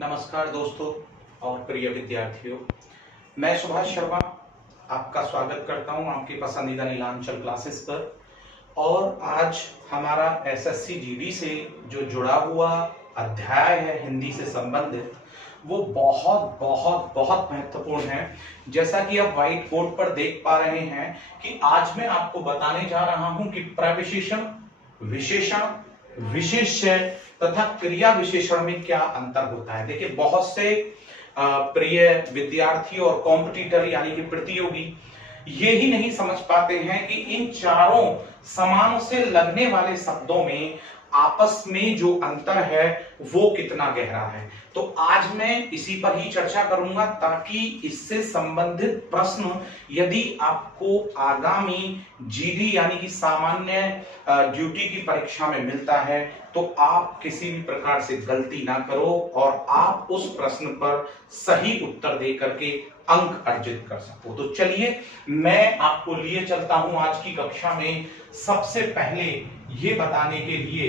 नमस्कार दोस्तों और प्रिय विद्यार्थियों, मैं सुभाष शर्मा आपका स्वागत करता हूं आपकी पसंदीदा नीलांचल क्लासेस पर। और आज हमारा एसएससी जीडी से जो जुड़ा हुआ अध्याय है हिंदी से संबंधित, वो बहुत बहुत बहुत महत्वपूर्ण है। जैसा कि आप व्हाइट बोर्ड पर देख पा रहे हैं कि आज मैं आपको बताने जा रहा हूं कि प्रविशेषण, विशेषण, विशेष्य तथा क्रिया विशेषण में क्या अंतर होता है। देखिए, बहुत से प्रिय विद्यार्थी और कॉम्पिटिटर यानी कि प्रतियोगी ये ही नहीं समझ पाते हैं कि इन चारों समान से लगने वाले शब्दों में आपस में जो अंतर है वो कितना गहरा है। तो आज मैं इसी पर ही चर्चा करूंगा ताकि इससे संबंधित प्रश्न यदि आपको आगामी जीडी यानी कि सामान्य ड्यूटी की परीक्षा में मिलता है तो आप किसी भी प्रकार से गलती ना करो और आप उस प्रश्न पर सही उत्तर दे करके अंक अर्जित कर सको। तो चलिए मैं आपको लिए चलता हूं आज की कक्षा में। सबसे पहले ये बताने के लिए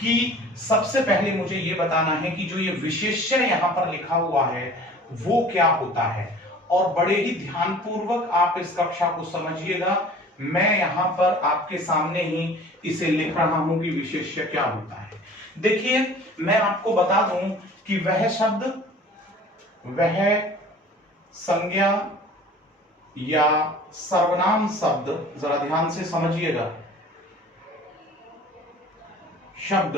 कि सबसे पहले मुझे ये बताना है कि जो ये विशेष्य यहां पर लिखा हुआ है वो क्या होता है, और बड़े ही ध्यानपूर्वक आप इस कक्षा को समझिएगा। मैं यहां पर आपके सामने ही इसे लिख रहा हूं कि विशेष्य क्या होता है। देखिए, मैं आपको बता दूं कि वह शब्द, वह संज्ञा या सर्वनाम शब्द, जरा ध्यान से समझिएगा, शब्द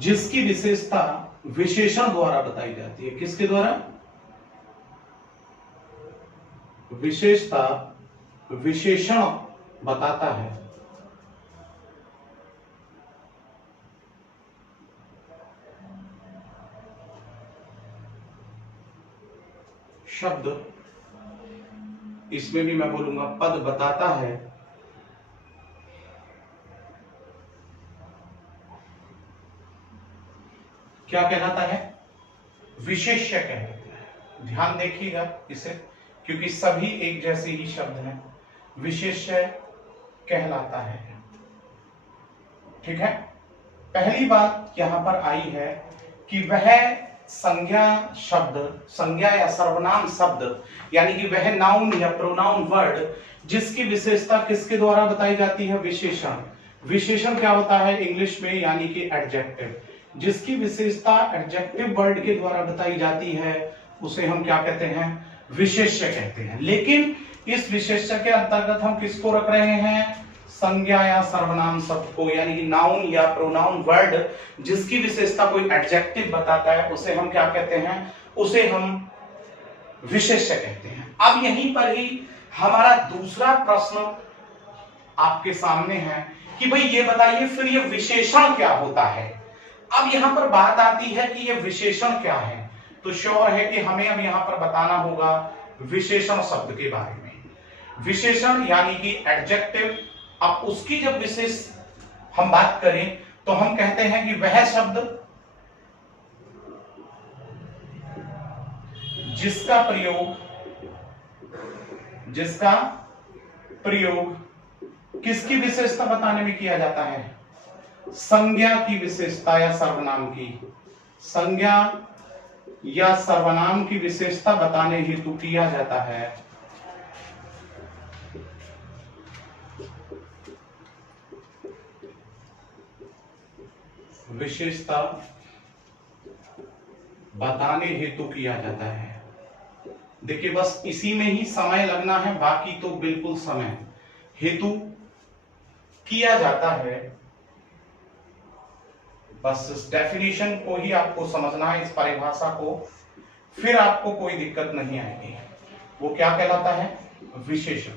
जिसकी विशेषता विशेषण द्वारा बताई जाती है। किसके द्वारा? विशेषता विशेषण बताता है। शब्द, इसमें भी मैं बोलूंगा पद बताता है क्या कहलाता है? विशेष्य कहलाता है। ध्यान देखिएगा इसे, क्योंकि सभी एक जैसे ही शब्द हैं। विशेष्य कहलाता है। ठीक है। पहली बात यहां पर आई है कि वह संज्ञा शब्द, संज्ञा या सर्वनाम शब्द यानी कि वह नाउन या प्रोनाउन वर्ड जिसकी विशेषता किसके द्वारा बताई जाती है? विशेषण। विशेषण क्या होता है इंग्लिश में? यानी कि एडजेक्टिव। जिसकी विशेषता एडजेक्टिव वर्ड के द्वारा बताई जाती है उसे हम क्या कहते हैं? विशेष्य कहते हैं। लेकिन इस विशेष्य के अंतर्गत हम किसको रख रहे हैं? संज्ञा या सर्वनाम शब्द को, यानी कि नाउन या प्रोनाउन वर्ड जिसकी विशेषता कोई एडजेक्टिव बताता है उसे हम क्या कहते हैं? उसे हम विशेष्य कहते हैं। अब यहीं पर ही हमारा दूसरा प्रश्न आपके सामने है कि भाई ये बताइए फिर ये विशेषण क्या होता है। अब यहां पर बात आती है कि ये विशेषण क्या है, तो श्योर है कि हमें अब यहां पर बताना होगा विशेषण शब्द के बारे में। विशेषण यानी कि एडजेक्टिव। अब उसकी जब विशेष हम बात करें तो हम कहते हैं कि वह शब्द जिसका प्रयोग किसकी विशेषता बताने में किया जाता है? संज्ञा की विशेषता या सर्वनाम की। संज्ञा या सर्वनाम की विशेषता बताने हेतु किया जाता है। विशेषता बताने हेतु किया जाता है। देखिए, बस इसी में ही समय लगना है, बाकी तो बिल्कुल समय हेतु किया जाता है। बस इस डेफिनेशन को ही आपको समझना है, इस परिभाषा को, फिर आपको कोई दिक्कत नहीं आएगी। वो क्या कहलाता है? विशेषण।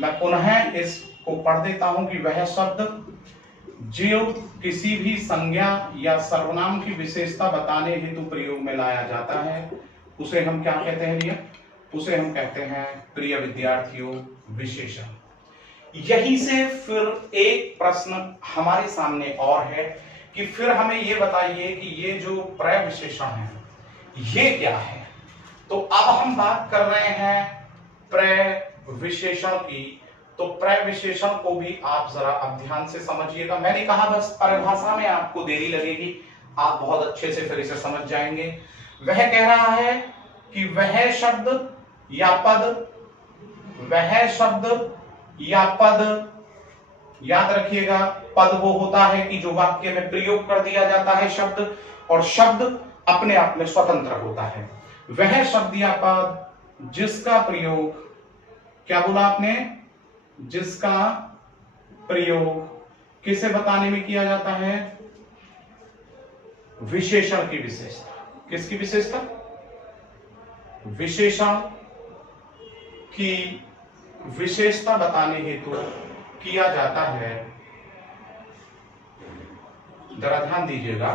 मैं पुनः इसको पढ़ देता हूं कि वह शब्द जो किसी भी संज्ञा या सर्वनाम की विशेषता बताने हेतु प्रयोग में लाया जाता है उसे हम क्या कहते हैं भैया? उसे हम कहते हैं प्रिय विद्यार्थियों विशेषण। यहीं से फिर एक प्रश्न हमारे सामने और है कि फिर हमें ये बताइए कि ये जो प्रविशेषण है ये क्या है। तो अब हम बात कर रहे हैं प्रविशेषण की। तो प्रविशेषण को भी आप जरा अब ध्यान से समझिएगा। मैंने कहा बस परिभाषा में आपको देरी लगेगी, आप बहुत अच्छे से फिर इसे समझ जाएंगे। वह कह रहा है कि वह शब्द या पद, वह शब्द या पद, याद रखिएगा पद वो होता है कि जो वाक्य में प्रयोग कर दिया जाता है शब्द, और शब्द अपने आप में स्वतंत्र होता है। वह शब्द या पद जिसका प्रयोग, क्या बोला आपने, जिसका प्रयोग किसे बताने में किया जाता है, विशेषण की विशेषता। किसकी विशेषता, विशेषण की विशेषता बताने हेतु किया जाता है। जरा ध्यान दीजिएगा,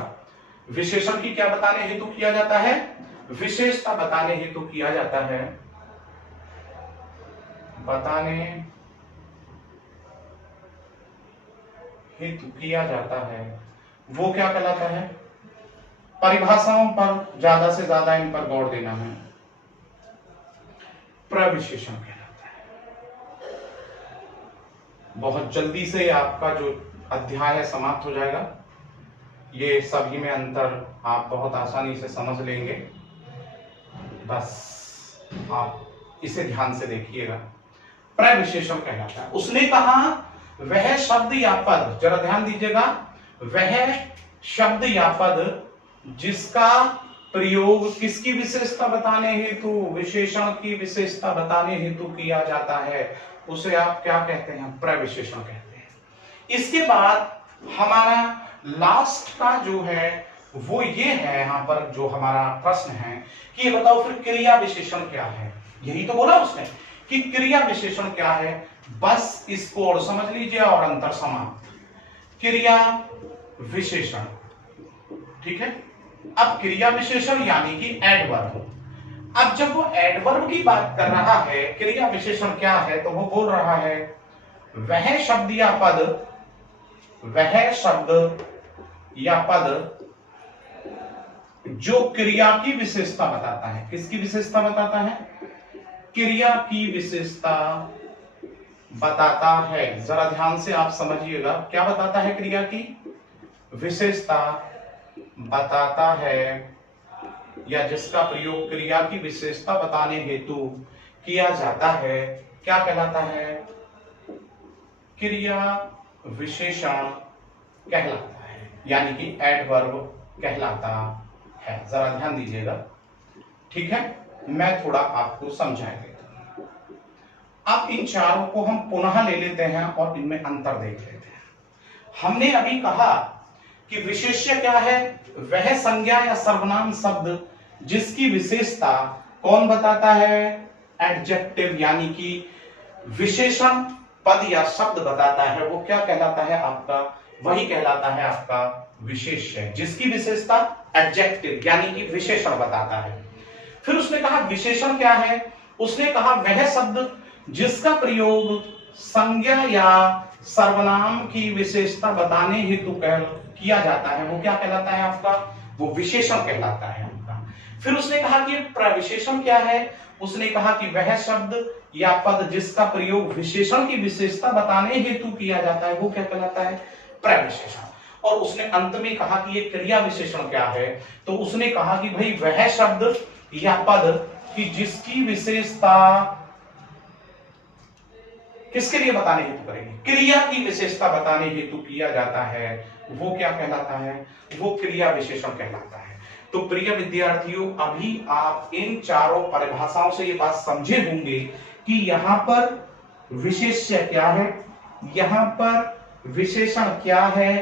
विशेषण की क्या बताने हेतु किया जाता है, विशेषता बताने हेतु किया जाता है, बताने हेतु किया जाता है। वो क्या कहलाता है, परिभाषाओं पर ज्यादा से ज्यादा इन पर गौर देना है, प्रविशेषण कहलाता है। बहुत जल्दी से आपका जो अध्याय है समाप्त हो जाएगा। ये सभी में अंतर आप बहुत आसानी से समझ लेंगे, बस आप इसे ध्यान से देखिएगा। प्रविशेषण कहलाता है। उसने कहा वह शब्द या पद, जरा ध्यान दीजिएगा, वह शब्द या पद जिसका प्रयोग किसकी विशेषता बताने हेतु, विशेषण की विशेषता बताने हेतु किया जाता है, उसे आप क्या कहते हैं, प्रविशेषण कहते हैं। इसके बाद हमारा लास्ट का जो है वो ये है, यहां पर जो हमारा प्रश्न है कि ये बताओ फिर क्रिया विशेषण क्या है। यही तो बोला उसने कि क्रिया विशेषण क्या है, बस इसको और समझ लीजिए और अंतर समाप्त। क्रिया विशेषण, ठीक है। अब क्रिया विशेषण यानी कि एडवर्ब। अब जब वो एडवर्ब की बात कर रहा है, क्रिया विशेषण क्या है, तो वो बोल रहा है वह शब्द या पद, वह शब्द या पद जो क्रिया की विशेषता बताता है। किसकी विशेषता बताता है, क्रिया की विशेषता बताता है। जरा ध्यान से आप समझिएगा, क्या बताता है, क्रिया की विशेषता बताता है, या जिसका प्रयोग क्रिया की विशेषता बताने हेतु किया जाता है, क्या कहलाता है, क्रिया विशेषण कहलाता है, यानी कि एडवर्ब कहलाता है। जरा ध्यान दीजिएगा, ठीक है। मैं थोड़ा आपको समझा देता हूं। अब इन चारों को हम पुनः ले लेते हैं और इनमें अंतर देख लेते हैं। हमने अभी कहा कि विशेष्य क्या है, वह संज्ञा या सर्वनाम शब्द जिसकी विशेषता कौन बताता है, एडजेक्टिव, यानी कि विशेषण पद या शब्द बताता है, वो क्या कहलाता है आपका, वही कहलाता है आपका विशेष्य, जिसकी विशेषता एडजेक्टिव यानी कि विशेषण बताता है। फिर उसने कहा विशेषण क्या है, उसने कहा वह शब्द जिसका प्रयोग संज्ञा या सर्वनाम की विशेषता बताने हेतु किया जाता है, वो क्या कहलाता है आपका, वो विशेषण कहलाता है आपका। फिर उसने कहा कि प्रविशेषण क्या है, उसने कहा कि वह शब्द या पद जिसका प्रयोग विशेषण की विशेषता बताने हेतु किया जाता है, वो क्या कहलाता है, प्रविशेषण। और उसने अंत में कहा कि ये क्रिया विशेषण क्या है, तो उसने कहा कि भाई वह शब्द या पद कि जिसकी विशेषता किसके लिए बताने हेतु करेंगे, क्रिया की विशेषता बताने हेतु किया जाता है, वो क्या कहलाता है, वो क्रिया विशेषण कहलाता है। तो प्रिय विद्यार्थियों, अभी आप इन चारों परिभाषाओं से ये बात समझे होंगे कि यहां पर विशेष्य क्या है, यहां पर विशेषण क्या है,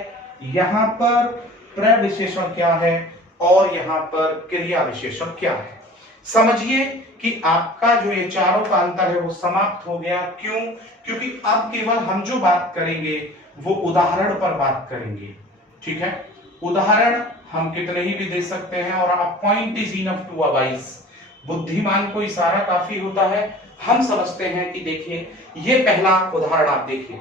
यहां पर प्रविशेषण क्या है, और यहां पर क्रिया विशेषण क्या है। समझिए कि आपका जो ये चारों का अंतर है वो समाप्त हो गया। क्यों, क्योंकि अब केवल हम जो बात करेंगे वो उदाहरण पर बात करेंगे, ठीक है। उदाहरण हम कितने ही भी दे सकते हैं, और आप point is enough to a wise, बुद्धिमान को इशारा काफी होता है। हम समझते हैं कि देखिए ये पहला उदाहरण आप देखिए,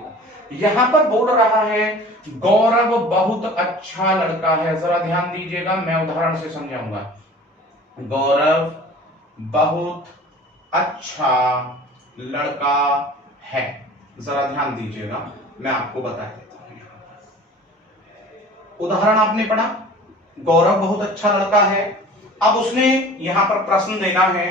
यहां पर बोल रहा है गौरव बहुत अच्छा लड़का है। जरा ध्यान दीजिएगा, मैं उदाहरण से समझाऊंगा। गौरव बहुत अच्छा लड़का है, जरा ध्यान दीजिएगा, मैं आपको बता देता हूं। उदाहरण आपने पढ़ा, गौरव बहुत अच्छा लड़का है। अब उसने यहां पर प्रश्न देना है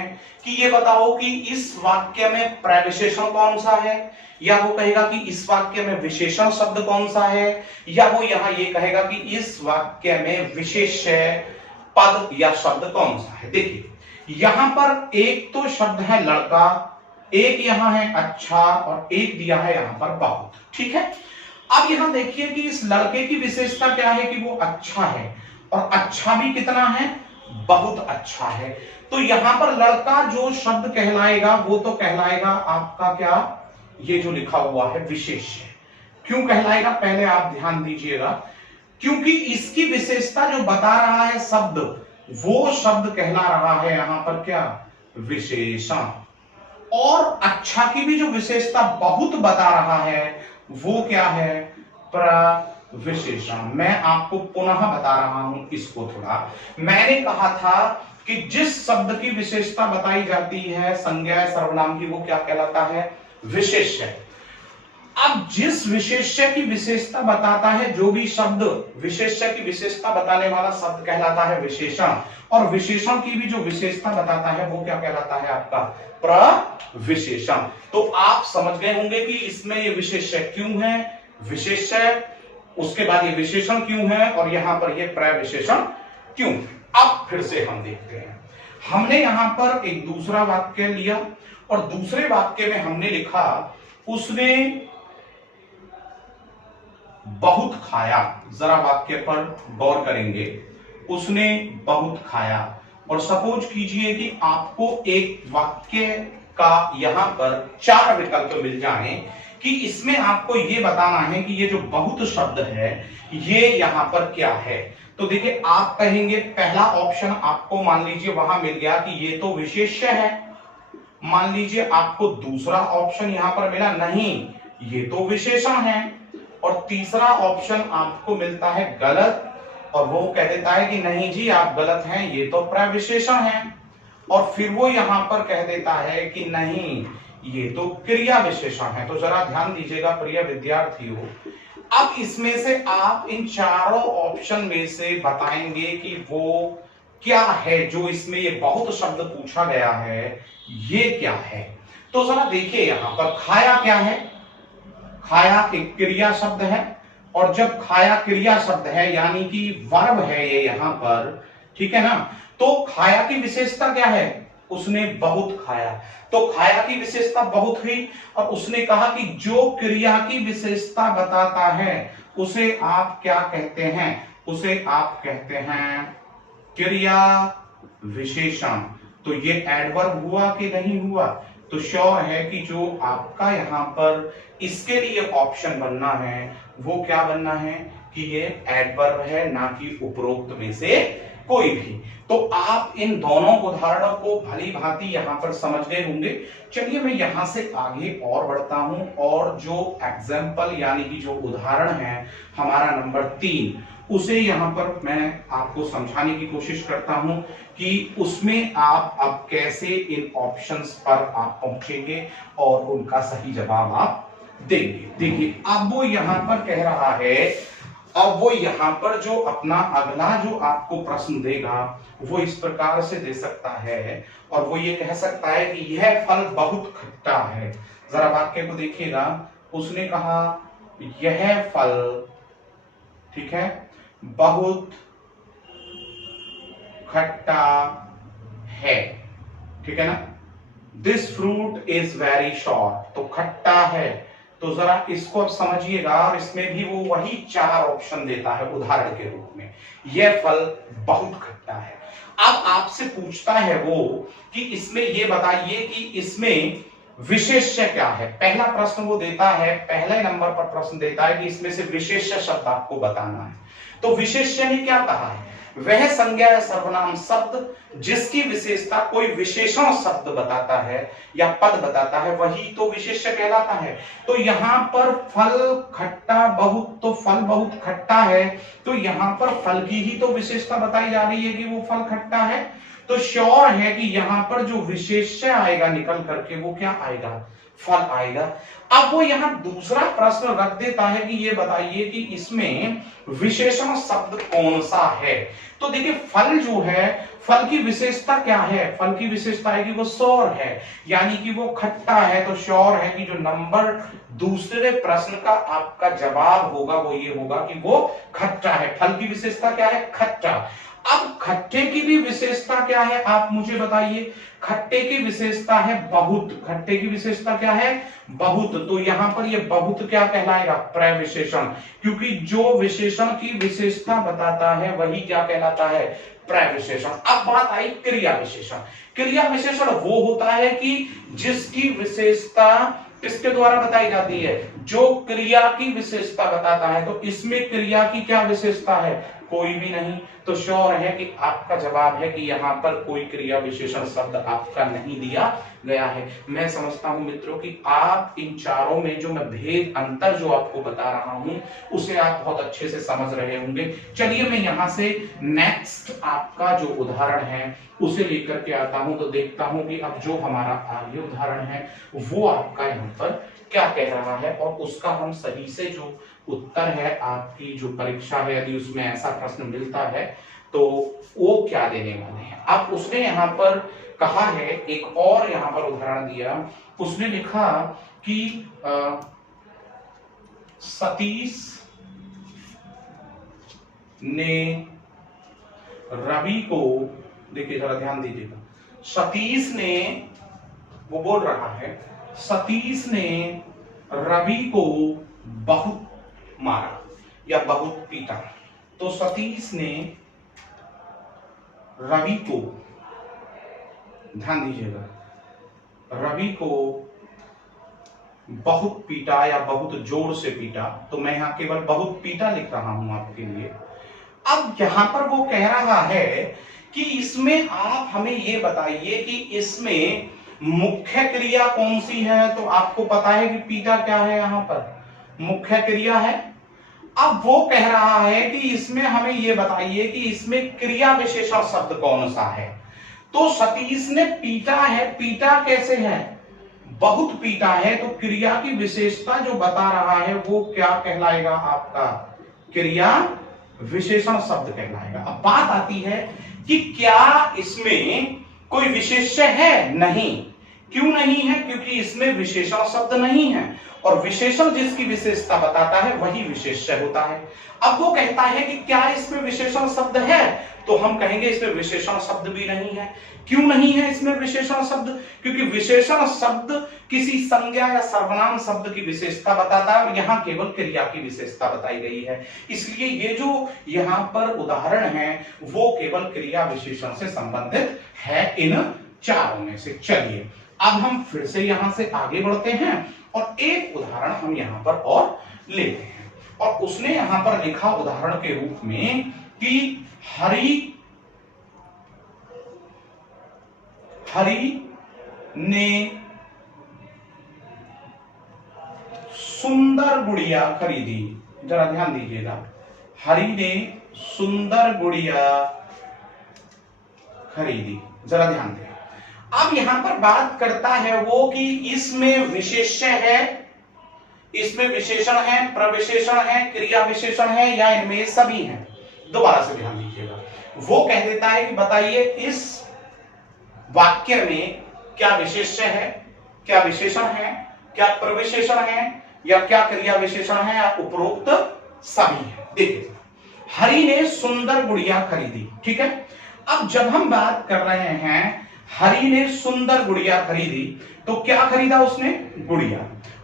कि ये बताओ कि इस वाक्य में प्रविशेषण कौन सा है, या वो कहेगा कि इस वाक्य में विशेषण शब्द कौन सा है, या वो यहां ये कहेगा कि इस वाक्य में विशेष्य पद या शब्द कौन सा है। देखिए यहां पर एक तो शब्द है लड़का, एक यहां है अच्छा, और एक दिया है यहां पर बहुत। ठीक है, अब यहां देखिए कि इस लड़के की विशेषता क्या है कि वो अच्छा है, और अच्छा भी कितना है, बहुत अच्छा है। तो यहां पर लड़का जो शब्द कहलाएगा वो तो कहलाएगा आपका क्या, ये जो लिखा हुआ है विशेष्य। क्यों कहलाएगा, पहले आप ध्यान दीजिएगा, क्योंकि इसकी विशेषता जो बता रहा है शब्द, वो शब्द कहला रहा है यहां पर क्या, विशेषण। और अच्छा की भी जो विशेषता बहुत बता रहा है वो क्या है, प्रविशेषण। मैं आपको पुनः बता रहा हूं इसको थोड़ा। मैंने कहा था कि जिस शब्द की विशेषता बताई जाती है संज्ञा सर्वनाम की, वो क्या कहलाता है, विशेष्य। अब जिस विशेष्य की विशेषता बताता है, जो भी शब्द विशेष्य की विशेषता बताने वाला शब्द कहलाता है विशेषण, और विशेषण की भी जो विशेषता बताता है वो क्या कहलाता है आपका, प्रविशेषण। तो आप समझ गए होंगे कि इसमें ये विशेष्य क्यों है, विशेष्य, उसके बाद ये विशेषण क्यों है, और यहां पर ये प्रविशेषण क्यों। अब फिर से हम देखते हैं, हमने यहां पर एक दूसरा वाक्य लिया, और दूसरे वाक्य में हमने लिखा उसने बहुत खाया। जरा वाक्य पर गौर करेंगे, उसने बहुत खाया। और सपोज कीजिए कि आपको एक वाक्य का यहां पर 4 विकल्प मिल जाएं कि इसमें आपको ये बताना है कि ये जो बहुत शब्द है ये यहां पर क्या है। तो देखिए आप कहेंगे पहला ऑप्शन आपको मान लीजिए वहां मिल गया कि ये तो विशेष्य है। मान लीजिए आपको दूसरा ऑप्शन यहां पर मिला, नहीं ये तो विशेषण है। और तीसरा ऑप्शन आपको मिलता है गलत, और वो कह देता है कि नहीं जी आप गलत हैं, ये तो प्रविशेषण है। और फिर वो यहां पर कह देता है कि नहीं ये तो क्रिया विशेषण है। तो जरा ध्यान दीजिएगा प्रिय विद्यार्थियों, अब इसमें से आप इन चारों ऑप्शन में से बताएंगे कि वो क्या है जो इसमें ये बहुत शब्द पूछा गया है, ये क्या है। तो जरा देखिए यहां पर खाया क्या है, खाया एक क्रिया शब्द है, और जब खाया क्रिया शब्द है यानी कि वर्ब है ये यहां पर, ठीक है ना। तो खाया की विशेषता क्या है, उसने बहुत खाया। तो खाया की विशेषता बहुत हुई, और उसने कहा कि जो क्रिया की विशेषता बताता है उसे आप क्या कहते हैं, उसे आप कहते हैं क्रिया विशेषण। तो ये एडवर्ब हुआ कि नहीं हुआ, तो श्योर है कि जो आपका यहां पर इसके लिए ऑप्शन बनना है वो क्या बनना है कि ये एडवर्ब है, ना कि उपरोक्त में से कोई भी। तो आप इन दोनों उदाहरणों को भली भांति यहां पर समझ गए होंगे। चलिए मैं यहां से आगे और बढ़ता हूं, और जो एग्जाम्पल यानी कि जो उदाहरण है हमारा नंबर 3, उसे यहां पर मैं आपको समझाने की कोशिश करता हूं कि उसमें आप अब कैसे इन ऑप्शंस पर आप पहुंचेंगे और उनका सही जवाब आप देंगे। देखिए अब वो यहां पर कह रहा है, अब वो यहां पर जो अपना अगला जो आपको प्रश्न देगा वो इस प्रकार से दे सकता है, और वो ये कह सकता है कि यह फल बहुत खट्टा है। जरा वाक्य को देखिएगा, उसने कहा यह फल, ठीक है, बहुत खट्टा है, ठीक है ना। This fruit is very short, तो खट्टा है। तो जरा इसको अब समझिएगा, और इसमें भी वो वही 4 ऑप्शन देता है उदाहरण के रूप में, यह फल बहुत खट्टा है। अब आपसे पूछता है वो कि इसमें ये बताइए कि इसमें विशेष्य क्या है। पहला प्रश्न वो देता है, पहले नंबर पर प्रश्न देता है कि इसमें से विशेष्य शब्द आपको बताना है। तो विशेष्य ने क्या कहा है, वह संज्ञा या सर्वनाम शब्द जिसकी विशेषता कोई विशेषण शब्द बताता है या पद बताता है वही तो विशेष्य कहलाता है। तो यहां पर फल खट्टा बहुत, तो फल बहुत खट्टा है, तो यहां पर फल की ही तो विशेषता बताई जा रही है कि वो फल खट्टा है। तो श्योर है कि यहां पर जो विशेष्य आएगा निकल करके वो क्या आएगा, फल आएगा। अब वो यहां दूसरा प्रश्न रख देता है कि ये बताइए कि इसमें विशेषण शब्द कौन सा है। तो देखिए फल जो है, फल की विशेषता क्या है, फल की विशेषता है कि वो सौर है, यानी कि वो खट्टा है। तो श्योर है कि जो नंबर दूसरे प्रश्न का आपका जवाब होगा वो ये होगा कि वो खट्टा है। फल की विशेषता क्या है, खट्टा। अब खट्टे की भी विशेषता क्या है आप मुझे बताइए। खट्टे की विशेषता है बहुत, खट्टे की विशेषता क्या है, बहुत। तो यहां पर ये बहुत क्या कहलाएगा, प्रविशेषण, क्योंकि जो विशेषण की विशेषता बताता है वही क्या कहलाता है, प्रविशेषण। अब बात आई क्रिया विशेषण। क्रिया विशेषण वो होता है कि जिसकी विशेषता किसके द्वारा बताई जाती है, जो क्रिया की विशेषता बताता है। तो इसमें क्रिया की क्या विशेषता है, कोई भी नहीं। तो श्योर है कि आपका जवाब है कि यहां पर कोई क्रिया विशेषण शब्द आपका नहीं दिया गया है। मैं समझता हूं मित्रों कि आप इन चारों में जो मैं भेद अंतर जो आपको बता रहा हूं उसे आप बहुत अच्छे से समझ रहे होंगे। चलिए मैं यहां से नेक्स्ट आपका जो उदाहरण है उसे लेकर के आता हूं। तो देखता हूं कि अब जो हमारा आगे उदाहरण है वो आपका यहाँ पर क्या कह रहा है और उसका हम सही से जो उत्तर है, आपकी जो परीक्षा है यदि उसमें ऐसा प्रश्न मिलता है तो वो क्या देने वाले हैं। अब उसने यहाँ पर कहा है, एक और यहाँ पर उदाहरण दिया, उसने लिखा कि सतीश ने रवि को, देखिए जरा ध्यान दीजिएगा, सतीश ने, वो बोल रहा है सतीश ने रवि को बहुत मारा या बहुत पीटा। तो सतीश ने रवि को, ध्यान दीजिएगा, रवि को बहुत पीटा या बहुत जोर से पीटा। तो मैं यहां केवल बहुत पीटा लिख रहा हूं आपके लिए। अब यहां पर वो कह रहा है कि इसमें आप हमें ये बताइए कि इसमें मुख्य क्रिया कौन सी है। तो आपको पता है कि पीटा क्या है, यहां पर मुख्य क्रिया है। अब वो कह रहा है कि इसमें हमें ये बताइए कि इसमें क्रिया विशेषण शब्द कौन सा है। तो सतीश ने पीटा है, पीटा कैसे है, बहुत पीटा है। तो क्रिया की विशेषता जो बता रहा है वो क्या कहलाएगा, आपका क्रिया विशेषण शब्द कहलाएगा। अब बात आती है कि क्या इसमें कोई विशेष्य है, नहीं। क्यों नहीं है, क्योंकि इसमें विशेषण शब्द नहीं है और विशेषण जिसकी विशेषता बताता है वही विशेष्य होता है। अब वो कहता है कि क्या इसमें विशेषण शब्द है, तो हम कहेंगे इसमें विशेषण शब्द भी नहीं है। क्यों नहीं है इसमें विशेषण शब्द, क्योंकि विशेषण शब्द किसी संज्ञा या सर्वनाम शब्द की विशेषता बताता है और यहाँ केवल क्रिया की विशेषता बताई गई है। इसलिए ये जो यहाँ पर उदाहरण है वो केवल क्रिया विशेषण से संबंधित है इन चारों में से। चलिए अब हम फिर से यहां से आगे बढ़ते हैं और एक उदाहरण हम यहां पर और लेते हैं। और उसने यहां पर लिखा उदाहरण के रूप में कि हरि ने सुंदर गुड़िया खरीदी। जरा ध्यान दीजिएगा, हरि ने सुंदर गुड़िया खरीदी। जरा ध्यान दें। अब यहां पर बात करता है वो कि इसमें विशेष्य है, इसमें विशेषण है, प्रविशेषण है, क्रिया विशेषण है या इनमें सभी हैं। दोबारा से ध्यान दीजिएगा, वो कह देता है कि बताइए इस वाक्य में क्या विशेष्य है, क्या विशेषण है, क्या प्रविशेषण है या क्या क्रिया विशेषण है या उपरोक्त सभी है। देखिए हरि ने सुंदर गुड़िया खरीदी, ठीक है। अब जब हम बात कर रहे हैं हरि ने सुंदर गुड़िया खरीदी, तो क्या खरीदा उसने, गुड़िया।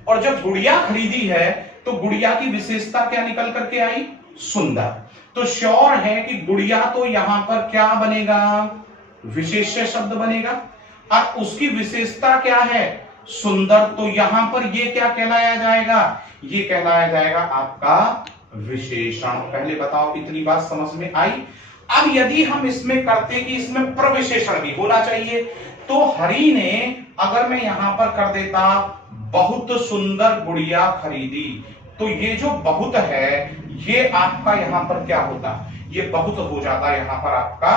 और जब गुड़िया खरीदी है तो गुड़िया की विशेषता क्या निकल करके आई, सुंदर। तो श्योर है कि गुड़िया तो यहां पर क्या बनेगा, विशेष्य शब्द बनेगा और उसकी विशेषता क्या है, सुंदर। तो यहां पर ये क्या कहलाया जाएगा, ये कहलाया जाएगा आपका विशेषण। पहले बताओ इतनी बात समझ में आई। अब यदि हम इसमें करते कि इसमें प्रविशेषण भी होना चाहिए, तो हरि ने, अगर मैं यहां पर कर देता बहुत सुंदर गुड़िया खरीदी, तो ये जो बहुत है ये आपका यहां पर क्या होता, ये बहुत हो जाता यहां पर आपका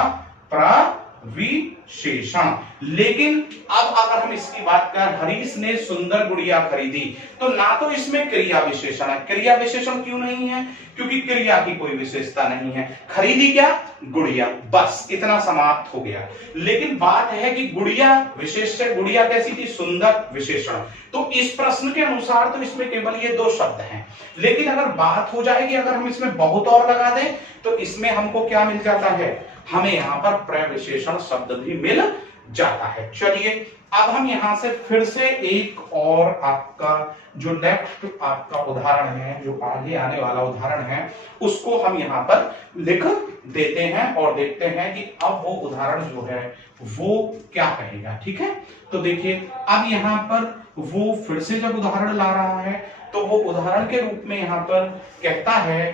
विशेषण। लेकिन अब अगर हम इसकी बात करें, हरीश ने सुंदर गुड़िया खरीदी, तो ना तो इसमें क्रिया विशेषण है। क्रिया विशेषण क्यों नहीं है? क्योंकि क्रिया की कोई विशेषता नहीं है। खरीदी क्या? गुड़िया, बस इतना समाप्त हो गया। लेकिन बात है कि गुड़िया विशेष्य, गुड़िया कैसी थी? सुंदर विशेषण। तो इस प्रश्न के अनुसार तो इसमें केवल ये दो शब्द हैं। लेकिन अगर बात हो जाएगी, अगर हम इसमें बहुत और लगा दें, तो इसमें हमको क्या मिल जाता है? हमें यहां पर प्रविशेषण शब्द भी मिल जाता है। चलिए अब हम यहां से फिर से एक और आपका जो नेक्स्ट आपका उदाहरण है, जो आगे आने वाला उदाहरण है, उसको हम यहां पर लिख देते हैं और देखते हैं कि अब वो उदाहरण जो है वो क्या कहेगा। ठीक है, तो देखिए अब यहां पर वो फिर से जब उदाहरण ला रहा है, तो वो उदाहरण के रूप में यहां पर कहता है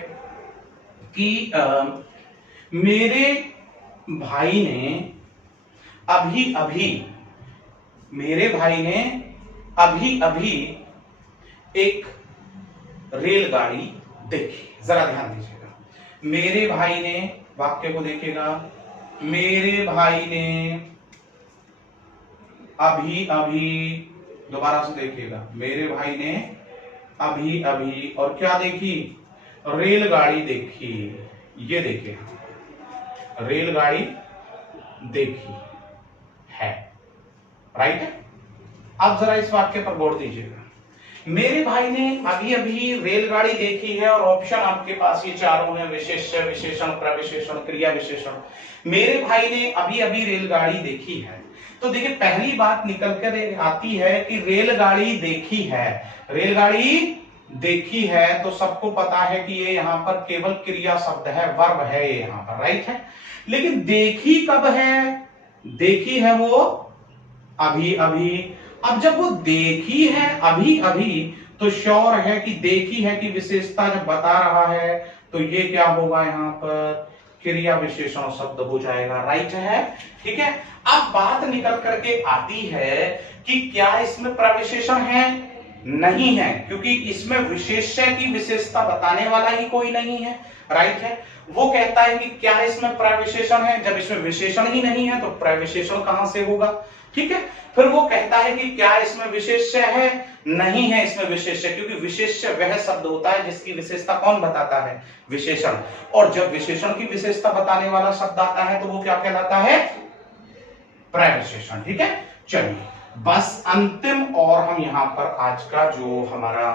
कि मेरे भाई ने अभी अभी एक रेलगाड़ी देखी। जरा ध्यान दीजिएगा, मेरे भाई ने, वाक्य को देखिएगा, मेरे भाई ने अभी, दोबारा से देखिएगा, मेरे भाई ने अभी और क्या देखी? रेलगाड़ी देखी। ये देखिए, रेलगाड़ी देखी है, राइट है। अब जरा इस वाक्य पर गौर दीजिएगा, मेरे भाई ने अभी रेलगाड़ी देखी है, और ऑप्शन आपके पास ये चारों हैं, विशेष्य, विशेषण, प्रविशेषण, क्रिया विशेषण। मेरे भाई ने अभी रेलगाड़ी देखी है। तो देखिए पहली बात निकल कर आती है कि रेलगाड़ी देखी है। रेलगाड़ी देखी है तो सबको पता है कि ये यहां पर केवल क्रिया शब्द है, वर्ब है ये यहां पर, राइट है। लेकिन देखी कब है? देखी है वो अभी। अब जब वो देखी है अभी, तो श्योर है कि देखी है की विशेषता जब बता रहा है, तो ये क्या होगा? यहां पर क्रिया विशेषण शब्द हो जाएगा, राइट है। ठीक है, अब बात निकल करके आती है कि क्या इसमें प्रविशेषण है? नहीं है, क्योंकि इसमें विशेष्य की विशेषता बताने वाला ही कोई नहीं है, राइट है। वो कहता है कि क्या इसमें प्रविशेषण है? जब इसमें विशेषण ही नहीं है तो प्रविशेषण कहां से होगा? ठीक है, फिर वो कहता है कि क्या इसमें विशेष्य है? नहीं है इसमें विशेष्य, क्योंकि विशेष्य वह शब्द होता है जिसकी विशेषता कौन बताता है? विशेषण। और जब विशेषण की विशेषता बताने वाला शब्द आता है तो वो क्या कहलाता है? प्रविशेषण। ठीक है, चलिए बस अंतिम और हम यहां पर आज का जो हमारा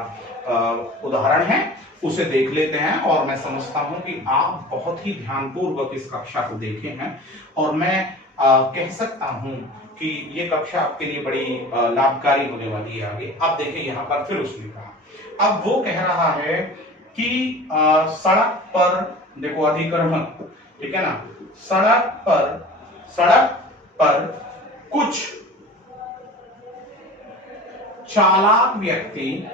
उदाहरण है उसे देख लेते हैं। और मैं समझता हूं कि आप बहुत ही ध्यानपूर्वक इस कक्षा को देखे हैं, और मैं कह सकता हूं कि ये कक्षा आपके लिए बड़ी लाभकारी होने वाली है आगे। अब देखिए यहां पर फिर उसने कहा, अब वो कह रहा है कि सड़क पर, देखो अधिकरण, ठीक है ना, सड़क पर कुछ चालाक व्यक्ति,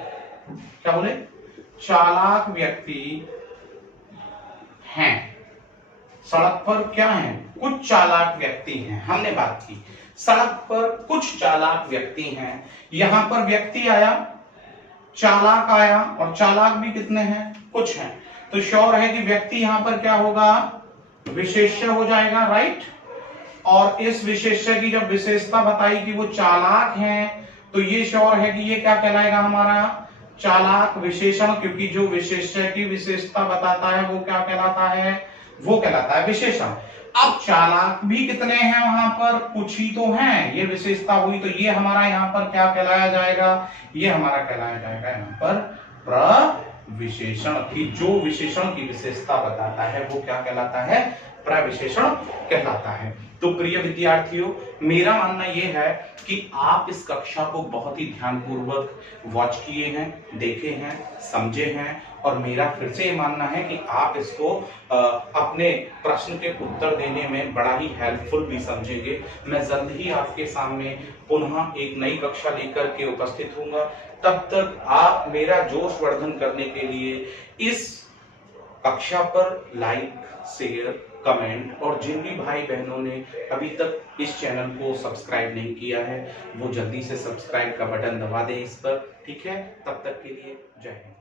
क्या बोले? चालाक व्यक्ति हैं। सड़क पर क्या है? कुछ चालाक व्यक्ति हैं। हमने बात की सड़क पर कुछ चालाक व्यक्ति हैं। यहां पर व्यक्ति आया, चालाक आया, और चालाक भी कितने हैं? कुछ हैं। तो श्योर है कि व्यक्ति यहां पर क्या होगा? विशेष्य हो जाएगा, राइट। और इस विशेष्य की जब विशेषता बताई कि वो चालाक हैं, तो ये श्योर है कि ये क्या कहलाएगा? हमारा चालाक विशेषण, क्योंकि जो विशेष्य की विशेषता बताता है वो क्या कहलाता है? वो कहलाता है विशेषण। अब चालाक भी कितने हैं? वहां पर कुछ ही तो हैं। ये विशेषता हुई, तो ये हमारा यहाँ पर क्या कहलाया जाएगा? ये हमारा कहलाया जाएगा यहाँ पर प्रविशेषण। की जो विशेषण की विशेषता बताता है वो क्या कहलाता है? प्रविशेषण कहलाता है। तो प्रिय विद्यार्थियों, मेरा मानना यह है कि आप इस कक्षा को बहुत ही ध्यानपूर्वक वॉच किए हैं, देखे हैं, समझे हैं, और मेरा फिर से ये मानना है कि आप इसको अपने प्रश्न के उत्तर देने में बड़ा ही हेल्पफुल भी समझेंगे। मैं जल्द ही आपके सामने पुनः एक नई कक्षा लेकर के उपस्थित होऊंगा। तब तक आप मेरा जोश वर्धन करने के लिए इस कक्षा पर लाइक, शेयर, कमेंट, और जिन भी भाई बहनों ने अभी तक इस चैनल को सब्सक्राइब नहीं किया है वो जल्दी से सब्सक्राइब का बटन दबा दें इस पर, ठीक है। तब तक के लिए जय हिंद।